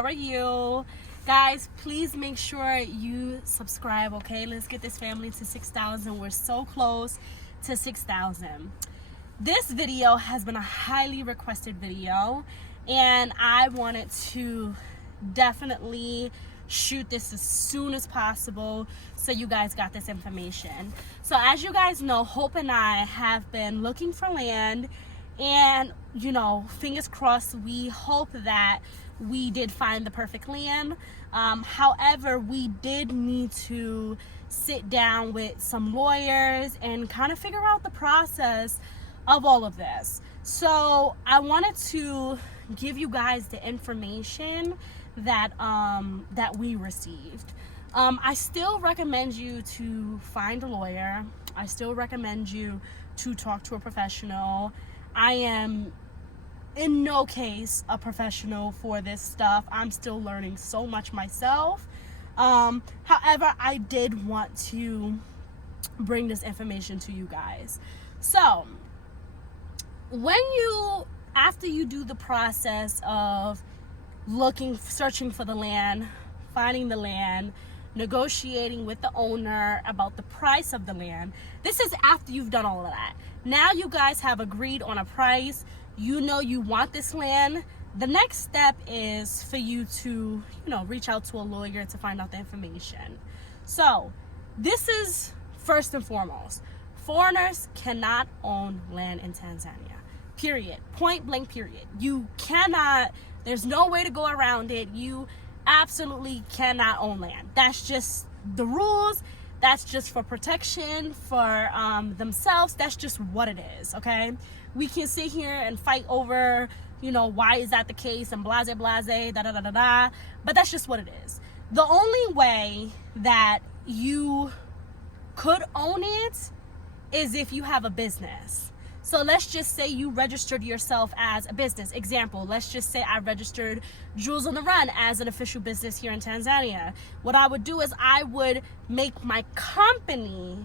How are you? Guys, please make sure you subscribe, okay? Let's get this family to 6,000. We're so close to 6,000. This video has been a highly requested video, and I wanted to definitely shoot this as soon as possible so you guys got this information. So as you guys know, Hope and I have been looking for land, and fingers crossed, we hope that we did find the perfect land. However, we did need to sit down with some lawyers and kind of figure out the process of all of this. So I wanted to give you guys the information that that we received. I still recommend you to find a lawyer. I still recommend you to talk to a professional. I am in no case a professional for this stuff. I'm still learning so much myself. However, I did want to bring this information to you guys. So after you do the process of searching for the land, finding the land, negotiating with the owner about the price of the land, this is after you've done all of that. Now you guys have agreed on a price. You know you want this land. The next step is for you to, reach out to a lawyer to find out the information. So this is first and foremost. Foreigners cannot own land in Tanzania. Period. Point blank period. You cannot, there's no way to go around it. You absolutely cannot own land. That's just the rules. That's just for protection for themselves. That's just what it is, okay? We can sit here and fight over, why is that the case and blase, da-da-da-da-da, but that's just what it is. The only way that you could own it is if you have a business. So let's just say you registered yourself as a business. Example, let's just say I registered jewelsOntheRun as an official business here in Tanzania. What I would do is I would make my company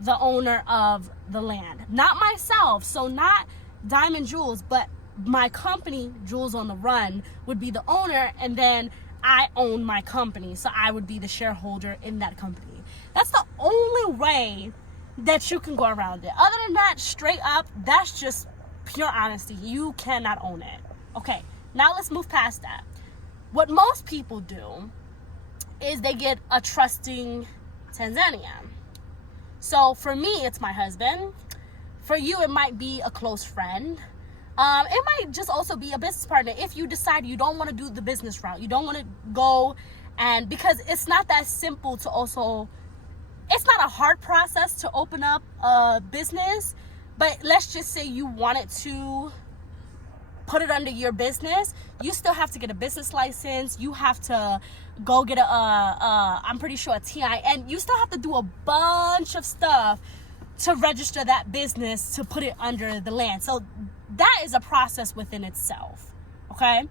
the owner of the land. Not myself, so not Diamond Jewels, but my company, jewelsOntheRun, would be the owner, and then I own my company, so I would be the shareholder in that company. That's the only way that you can go around it. Other than that, straight up, that's just pure honesty. You cannot own it. Okay, now let's move past that. What most people do is they get a trusting Tanzanian. So for me, it's my husband. For you, it might be a close friend. It might just also be a business partner if you decide you don't want to do the business route. You don't want to go, and because it's not that simple to also, it's not a hard process to open up a business, but let's just say you wanted to put it under your business. You still have to get a business license. You have to go get I'm pretty sure a TIN. You still have to do a bunch of stuff to register that business to put it under the land. So that is a process within itself, okay?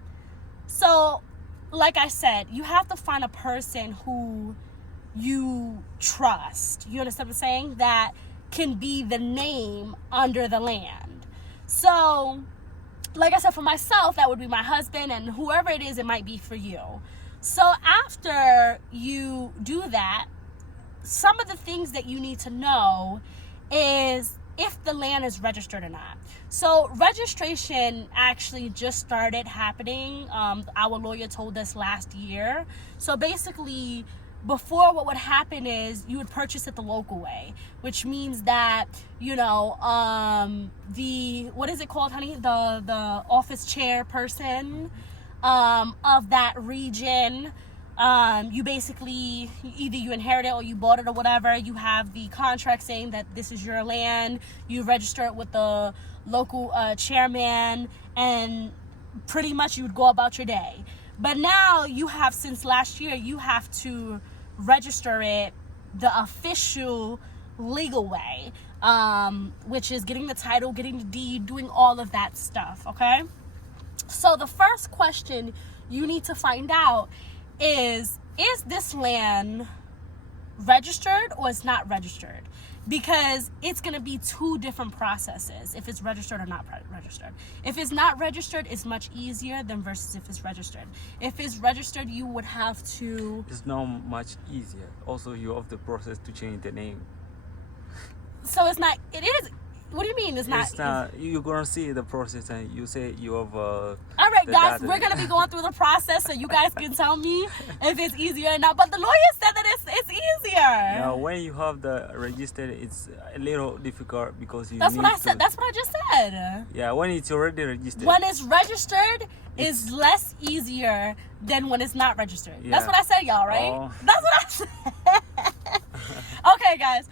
So like I said, you have to find a person who you trust, you understand what I'm saying, that can be the name under the land. So like I said, for myself, that would be my husband, and whoever it is, it might be for you. So after you do that, some of the things that you need to know is if the land is registered or not. So registration actually just started happening. Our lawyer told us last year. So basically, before, what would happen is you would purchase it the local way, which means that, what is it called, honey? The office chairperson of that region. You basically, either you inherit it or you bought it or whatever. You have the contract saying that this is your land. You register it with the local chairman, and pretty much you would go about your day. But now you have, since last year, you have to register it the official legal way, which is getting the title, getting the deed, doing all of that stuff, okay? So the first question you need to find out is this land registered or it's not registered? because it's going to be two different processes if it's registered or not registered. If it's not registered, it's much easier than versus if it's registered. If it's registered, you would have to... It's not much easier. Also, you have the process to change the name. So it's not... It is... What do you mean it's not? You're going to see the process and you say you have... All right, guys, we're going to be going through the process so you guys can tell me if it's easier or not. But the lawyer said that it's easier. Now, when you have the registered, it's a little difficult because you That's need what I said. That's what I just said. Yeah, when it's already registered. When it's registered, it's less easier than when it's not registered. Yeah. That's what I said, y'all, right? Oh. That's what I said. Okay, guys.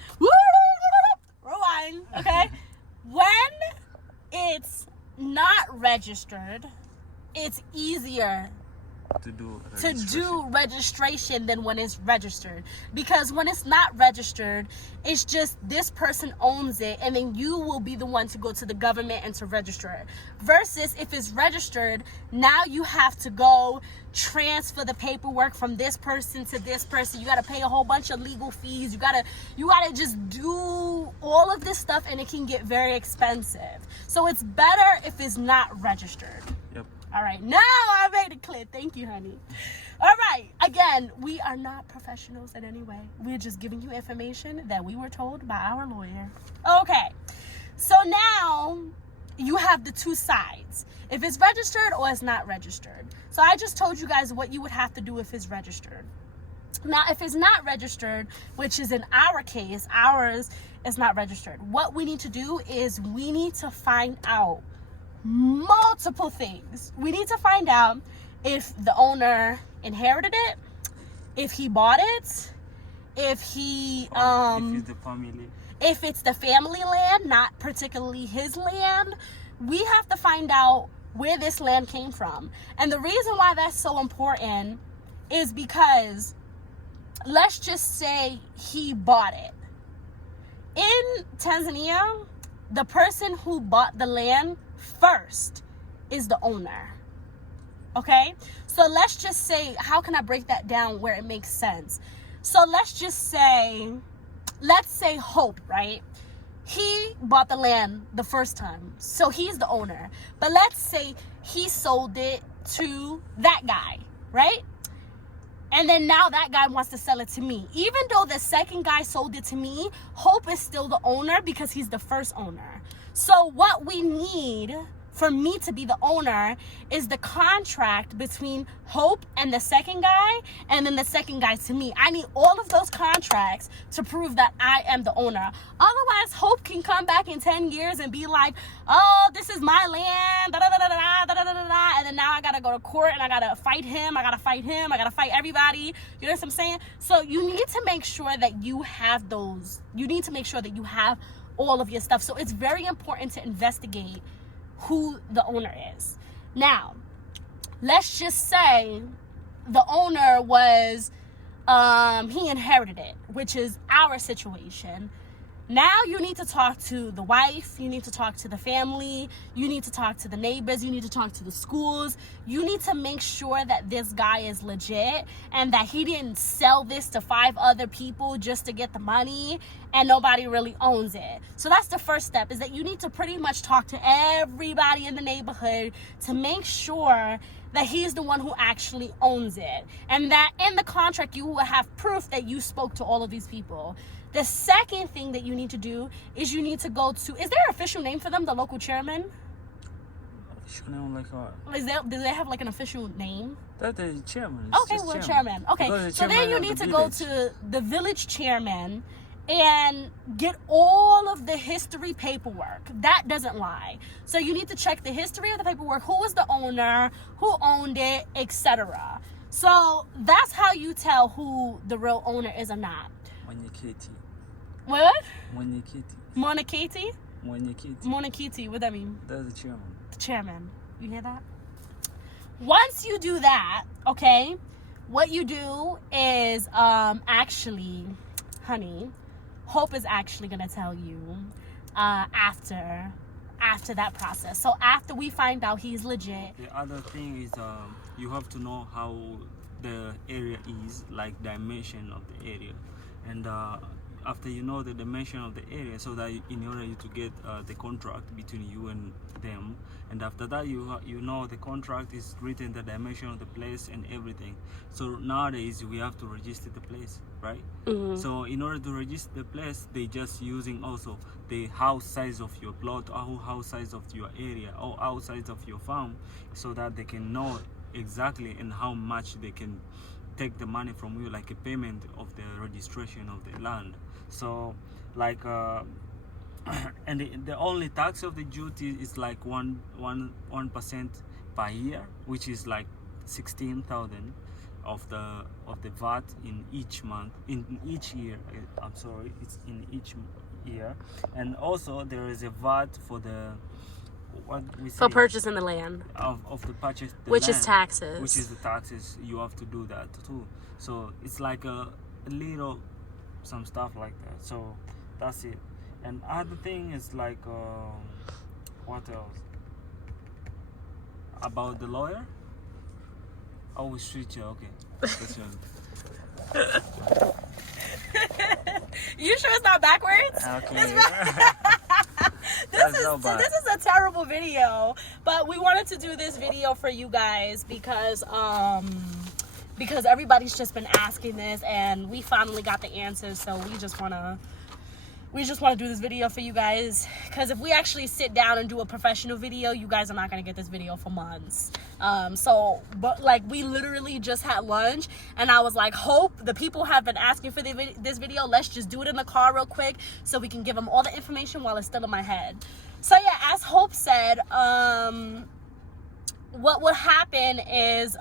Rewind, okay? When it's not registered, it's easier to do registration than when it's registered, because when it's not registered, it's just this person owns it and then you will be the one to go to the government and to register it, versus if it's registered, now you have to go transfer the paperwork from this person to this person. You got to pay a whole bunch of legal fees. You got to just do all of this stuff, and it can get very expensive. So it's better if it's not registered. Yep. All right, now I made it clear. Thank you, honey. All right, again, we are not professionals in any way. We're just giving you information that we were told by our lawyer. Okay, so now you have the two sides. If it's registered or it's not registered. So I just told you guys what you would have to do if it's registered. Now, if it's not registered, which is in our case, ours is not registered. What we need to do is we need to find out multiple things. We need to find out if the owner inherited it, if he bought it, if he if it's the family, if it's the family land, not particularly his land. We have to find out where this land came from. And the reason why that's so important is because, let's just say he bought it. In Tanzania, the person who bought the land first is the owner. Okay? So let's just say, how can I break that down where it makes sense? So let's say Hope, right? He bought the land the first time, so he's the owner. But let's say he sold it to that guy, right? And then now that guy wants to sell it to me. Even though the second guy sold it to me, Hope is still the owner because he's the first owner. So what we need for me to be the owner is the contract between Hope and the second guy, and then the second guy to me. I need all of those contracts to prove that I am the owner. Otherwise, Hope can come back in 10 years and be like, oh, this is my land, da da da da da da da da da, and then now I gotta go to court and I gotta fight him, I gotta fight everybody. You know what I'm saying? So you need to make sure that you have those. You need to make sure that you have all of your stuff. So it's very important to investigate who the owner is. Now, let's just say the owner was he inherited it, which is our situation. Now you need to talk to the wife, you need to talk to the family, you need to talk to the neighbors, you need to talk to the schools. You need to make sure that this guy is legit and that he didn't sell this to 5 other people just to get the money and nobody really owns it. So that's the first step, is that you need to pretty much talk to everybody in the neighborhood to make sure that he's the one who actually owns it, and that in the contract you will have proof that you spoke to all of these people. The second thing that you need to do is you need to go to, is there an official name for them, the local chairman? Official name like what? Do they have like an official name? That's the chairman. Okay, well, chairman. Okay, so then you need to go to the village chairman and get all of the history paperwork. That doesn't lie. So you need to check the history of the paperwork, who was the owner, who owned it, etc. So that's how you tell who the real owner is or not. Mwenyekiti. What? Mwenyekiti. Monakiti? Mwenyekiti. Monakiti, what that mean? That's the chairman. The chairman. You hear that? Once you do that, okay, what you do is actually, honey, Hope is actually gonna tell you after that process. So after we find out he's legit. The other thing is you have to know how the area is, like dimension of the area, and after you know the dimension of the area, so that in order to get the contract between you and them, and after that you know the contract is written, the dimension of the place and everything. So nowadays we have to register the place, right? So in order to register the place, they just using also the house size of your plot, or house size of your area, or house size of your farm, so that they can know exactly and how much they can take the money from you, like a payment of the registration of the land. So like and the only tax of the duty is like 1% per year, which is like 16,000 of the VAT in each month, in each year. I'm sorry, it's in each year. And also there is a VAT for the for purchasing the land of the purchase, which land, is taxes. Which is the taxes. You have to do that too. So it's like a little some stuff like that. So that's it. And other thing is like what else about the lawyer? Oh, we switch. Okay, this one. You sure it's not backwards? Okay. This is a terrible video, but we wanted to do this video for you guys because everybody's just been asking this, and we finally got the answers. So we just want to do this video for you guys, because if we actually sit down and do a professional video, you guys are not going to get this video for months. But like, we literally just had lunch, and I was like, Hope, the people have been asking for this video, let's just do it in the car real quick so we can give them all the information while it's still in my head. So yeah, as Hope said, what would happen is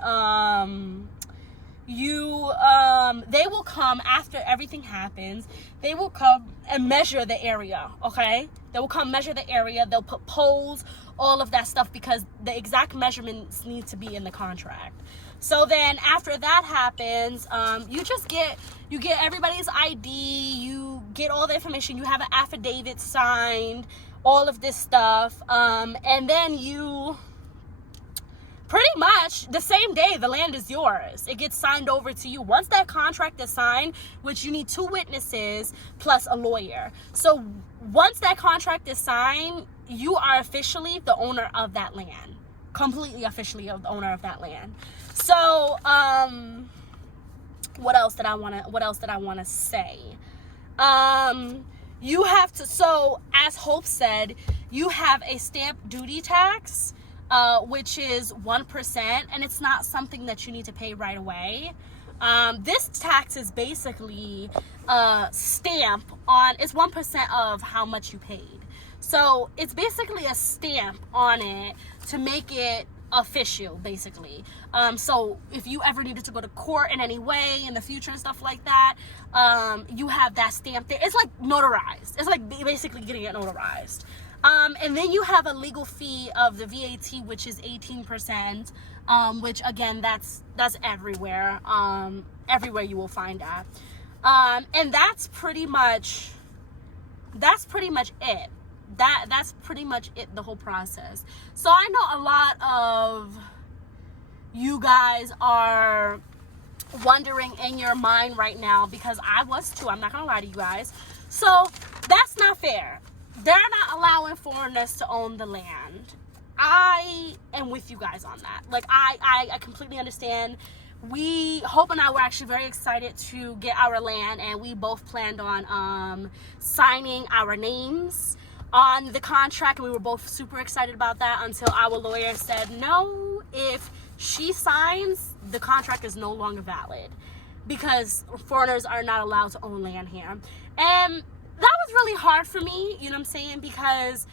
they will come after everything happens. They will come and measure the area, okay? They will come measure the area. They'll put poles, all of that stuff, because the exact measurements need to be in the contract. So then after that happens, you get everybody's ID, you get all the information, you have an affidavit signed, all of this stuff, and then you pretty much the same day the land is yours. It gets signed over to you. Once that contract is signed, which you need 2 witnesses plus a lawyer. So once that contract is signed, you are officially the owner of that land. Completely officially the owner of that land. So what else did I want to say? You have to, so as Hope said, you have a stamp duty tax, which is 1%, and it's not something that you need to pay right away. This tax is basically stamp on, it's 1% of how much you paid. So it's basically a stamp on it to make it official, basically. So if you ever needed to go to court in any way in the future and stuff like that, you have that stamp there. It's like notarized. It's like basically getting it notarized. And then you have a legal fee of the VAT, which is 18%, which again, that's everywhere. Everywhere you will find that. And that's pretty much it. That's pretty much it, the whole process. So I know a lot of you guys are wondering in your mind right now, because I was too, I'm not gonna lie to you guys. So that's not fair. They're not allowing foreigners to own the land. I am with you guys on that. Like, I completely understand. Hope and I were actually very excited to get our land, and we both planned on signing our names on the contract, and we were both super excited about that until our lawyer said, no, if she signs, the contract is no longer valid because foreigners are not allowed to own land here. And that was really hard for me, you know what I'm saying? Because,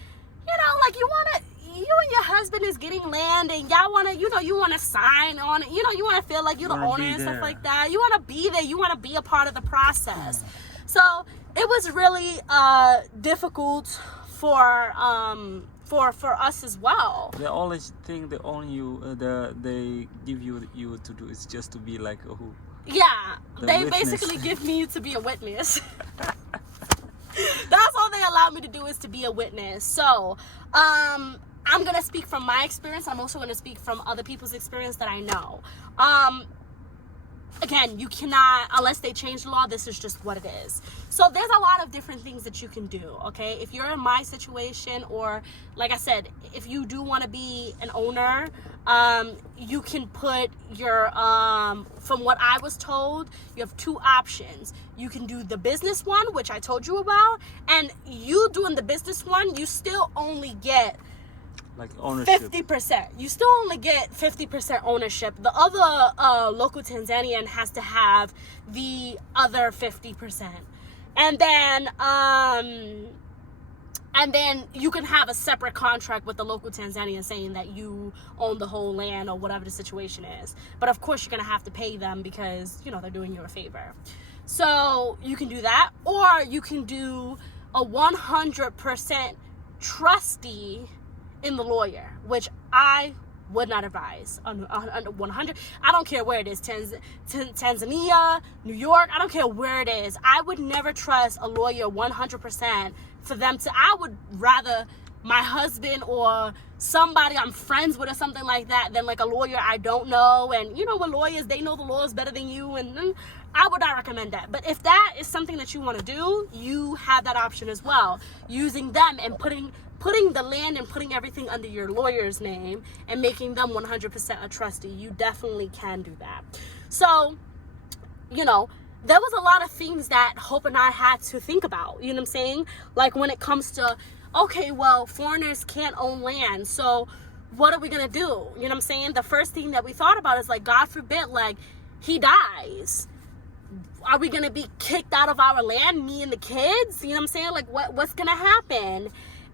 like, you and your husband is getting land, and y'all want to, you want to sign on it. You want to feel like you're the owner and stuff like that. You want to be there. You want to be a part of the process. So it was really difficult for us as well. The only thing they give you to do is just to be like a who? Yeah, they witness. Basically give me to be a witness. That's all they allow me to do, is to be a witness. So I'm gonna speak from my experience. I'm also gonna speak from other people's experience that I know. again, you cannot, unless they change the law, this is just what it is. So there's a lot of different things that you can do, okay? If you're in my situation, or like I said, if you do want to be an owner, you can put your, from what I was told, you have two options. You can do the business one, which I told you about, and you doing the business one, you still only get like ownership. 50%. You still only get 50% ownership. The other local Tanzanian has to have the other 50%. And then you can have a separate contract with the local Tanzanian saying that you own the whole land or whatever the situation is. But of course, you're going to have to pay them because, you know, they're doing you a favor. So you can do that, or you can do a 100% trustee in the lawyer, which I would not advise. Under 100, I don't care where it is, Tanzania, New York, I don't care where it is. I would never trust a lawyer 100% for them to, I would rather my husband or somebody I'm friends with or something like that than like a lawyer I don't know. And you know, with lawyers, they know the laws better than you, and I would not recommend that. But if that is something that you want to do, you have that option as well, using them and putting the land and putting everything under your lawyer's name and making them 100% a trustee. You definitely can do that. So, you know, there was a lot of things that Hope and I had to think about, you know what I'm saying? Like when it comes to, okay, well, foreigners can't own land, so what are we gonna do? You know what I'm saying? The first thing that we thought about is like, God forbid, like he dies. Are we gonna be kicked out of our land, me and the kids? You know what I'm saying? Like what's gonna happen?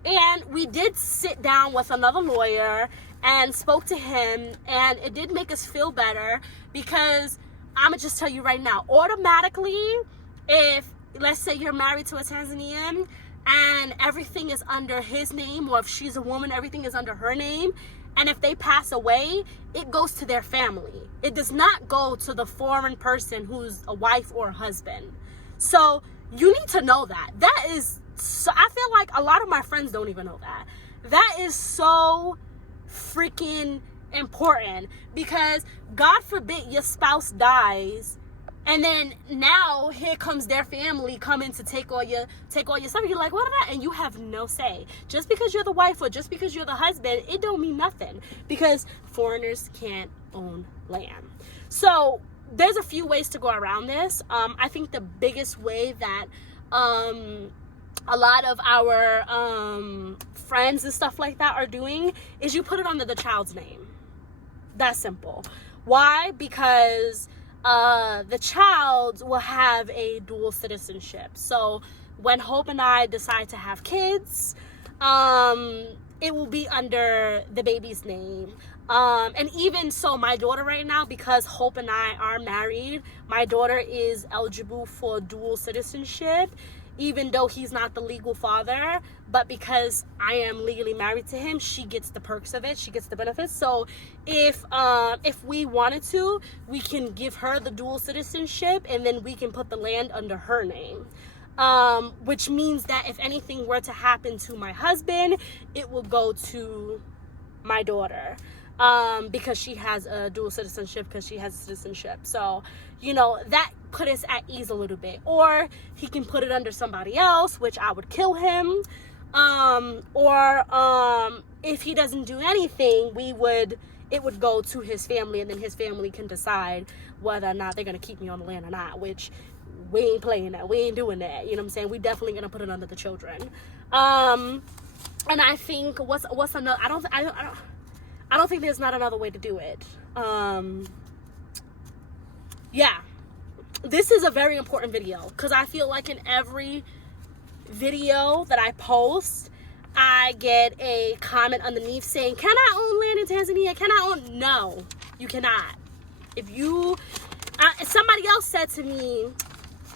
And we did sit down with another lawyer and spoke to him, and it did make us feel better, because I'm gonna just tell you right now, automatically, if let's say you're married to a Tanzanian and everything is under his name, or if she's a woman, everything is under her name, and if they pass away, it goes to their family. It does not go to the foreign person who's a wife or a husband. So you need to know that. That is, so I feel like a lot of my friends don't even know that. That is so freaking important, because God forbid your spouse dies, and then now here comes their family coming to take all your stuff. You're like, what about? And you have no say. Just because you're the wife or just because you're the husband, it don't mean nothing, because foreigners can't own land. So there's a few ways to go around this. I think the biggest way that a lot of our friends and stuff like that are doing is you put it under the child's name. That's simple. Why? Because the child will have a dual citizenship. So when Hope and I decide to have kids, it will be under the baby's name. And even so, my daughter right now, because Hope and I are married, my daughter is eligible for dual citizenship, even though he's not the legal father. But because I am legally married to him, she gets the perks of it. She gets the benefits. So if we wanted to, we can give her the dual citizenship, and then we can put the land under her name. Which means that if anything were to happen to my husband, it will go to my daughter. Because she has a dual citizenship, because she has a citizenship. So, you know, that put us at ease a little bit. Or he can put it under somebody else, which I would kill him. Or if he doesn't do anything, it would go to his family, and then his family can decide whether or not they're going to keep me on the land or not, which we ain't playing that. We ain't doing that. You know what I'm saying? We definitely going to put it under the children. And I think what's another, I don't think there's not another way to do it. Yeah, this is a very important video, because I feel like in every video that I post, I get a comment underneath saying, can I own land in Tanzania? Can I own? No, you cannot. If you, somebody else said to me,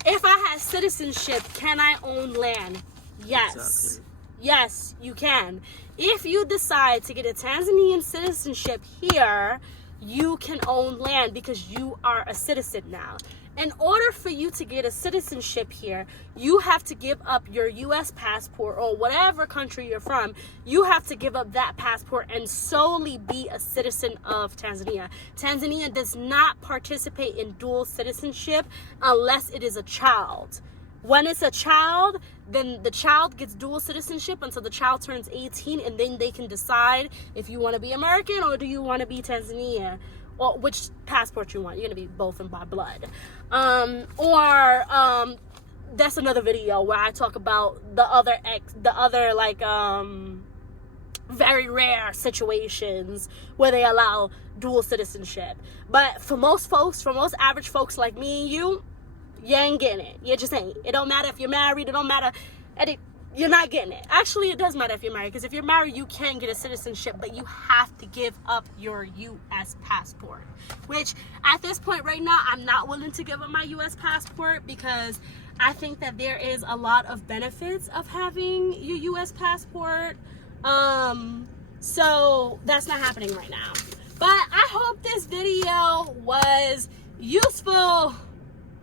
if I had citizenship, can I own land? Yes. Exactly. Yes, you can. If you decide to get a Tanzanian citizenship here, you can own land because you are a citizen now. In order for you to get a citizenship here, you have to give up your U.S. passport or whatever country you're from. You have to give up that passport and solely be a citizen of Tanzania. Tanzania does not participate in dual citizenship unless it is a child. When it's a child, then the child gets dual citizenship until the child turns 18, and then they can decide if you want to be American or do you want to be Tanzania, or which passport you want. You're gonna be both and by blood. That's another video where I talk about the other very rare situations where they allow dual citizenship. But for most average folks like me and you ain't getting it. You just ain't. It don't matter if you're married. It don't matter. You're not getting it. Actually, it does matter if you're married, because if you're married, you can get a citizenship, but you have to give up your U.S. passport, which at this point right now, I'm not willing to give up my U.S. passport, because I think that there is a lot of benefits of having your U.S. passport. So that's not happening right now. But I hope this video was useful.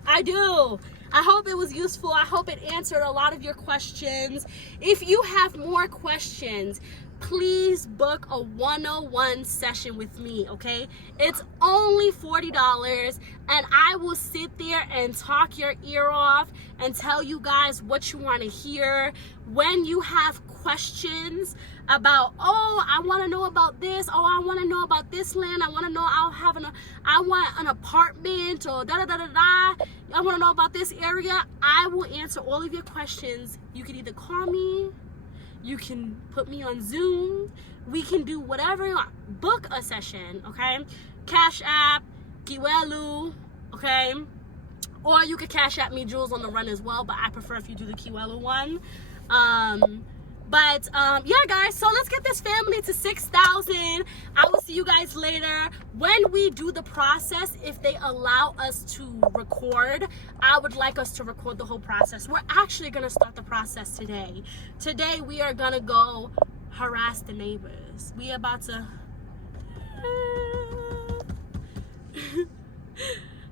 I do. I hope it was useful. I hope it answered a lot of your questions. If you have more questions, please book a 101 session with me, okay? It's only $40, and I will sit there and talk your ear off and tell you guys what you want to hear. When you have questions about, oh, I want to know about this, oh, I want to know about this land, I want to know, I want an apartment, or I want to know about this area, I will answer all of your questions. You can either call me, you can put me on Zoom, we can do whatever you want. Book a session, okay? Cashapp, Kiwelu, okay? Or you could Cashapp me jewelsOntheRun as well, but I prefer if you do the Kiwelu one. Yeah, guys, so let's get this family to 6,000. I will see you guys later. When we do the process, if they allow us to record, I would like us to record the whole process. We're actually going to start the process today. Today, we are going to go harass the neighbors. We are about to...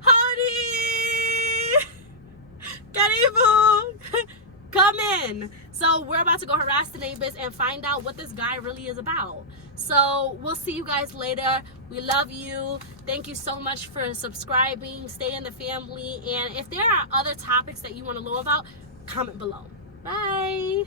Honey! Karibu! Come in. So we're about to go harass the neighbors and find out what this guy really is about. So we'll see you guys later. We love you. Thank you so much for subscribing. Stay in the family. And if there are other topics that you want to know about, comment below. Bye.